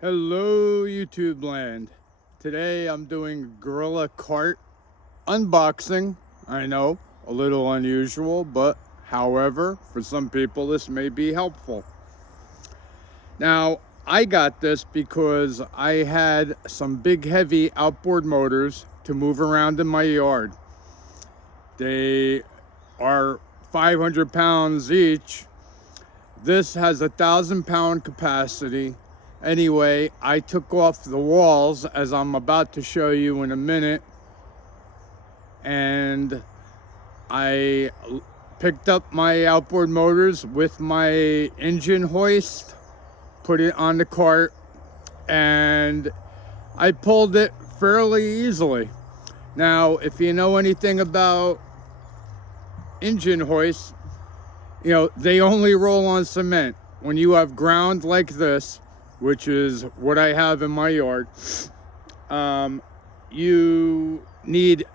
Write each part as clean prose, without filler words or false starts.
Hello YouTube land. Today I'm doing Gorilla Cart unboxing. I know, a little unusual, but however, for some people this may be helpful. Now, I got this because I had some big heavy outboard motors to move around in my yard. They are 500 pounds each. This has 1,000-pound capacity. Anyway, I took off the walls, as I'm about to show you in a minute, and I picked up my outboard motors with my engine hoist, put it on the cart, and I pulled it fairly easily. Now, if you know anything about engine hoists, you know, they only roll on cement. When you have ground like this, which is what I have in my yard, you need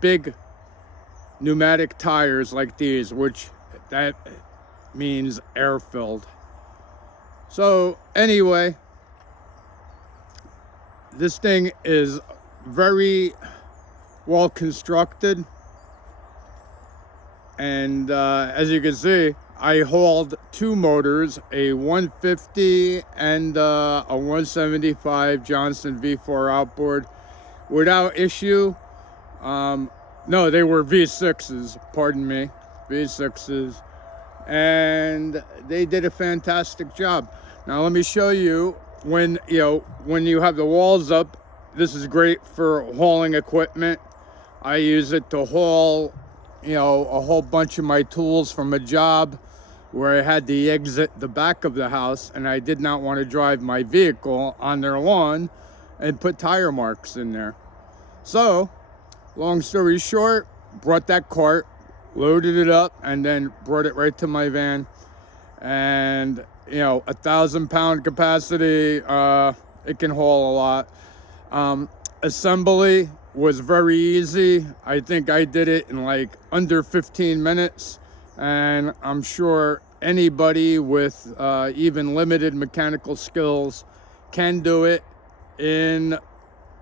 big pneumatic tires like these, which that means air filled. So anyway, this thing is very well constructed, and as you can see, I hauled two motors, a 150 and a 175 Johnson V4 outboard without issue. No, they were V6s, pardon me, V6s, and they did a fantastic job. Now let me show you when you have the walls up. This is great for hauling equipment. I use it to haul a whole bunch of my tools from a job where I had to exit the back of the house, and I did not want to drive my vehicle on their lawn and put tire marks in there. So, long story short, brought that cart, loaded it up, and then brought it right to my van. And 1,000-pound capacity, it can haul a lot. Assembly was very easy. I think I did it in like under 15 minutes, and I'm sure anybody with even limited mechanical skills can do it in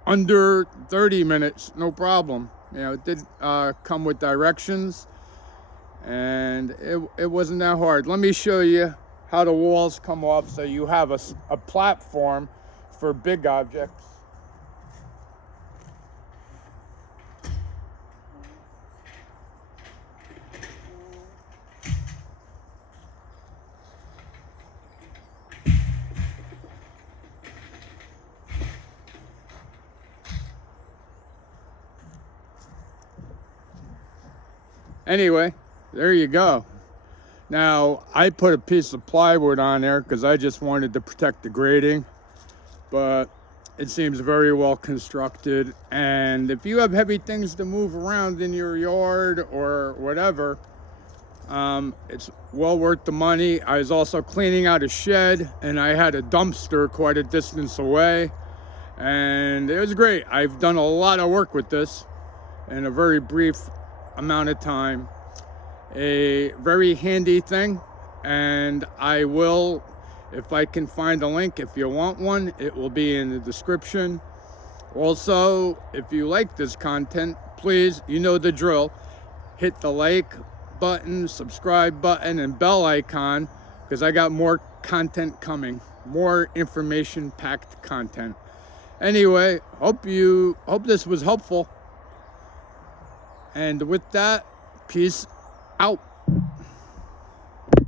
under 30 minutes, no problem. It did come with directions, and it wasn't that hard. Let me show you how the walls come off so you have a platform for big objects. Anyway, there you go. Now, I put a piece of plywood on there because I just wanted to protect the grating, but it seems very well constructed. And if you have heavy things to move around in your yard or whatever, it's well worth the money. I was also cleaning out a shed, and I had a dumpster quite a distance away, and it was great. I've done a lot of work with this in a very brief amount of time. A very handy thing, and I will, if I can find a link, if you want one, it will be in the description. Also, if you like this content, please, you know the drill, hit the like button, subscribe button, and bell icon, because I got more content coming, more information packed content. Anyway, hope this was helpful, and with that, peace out.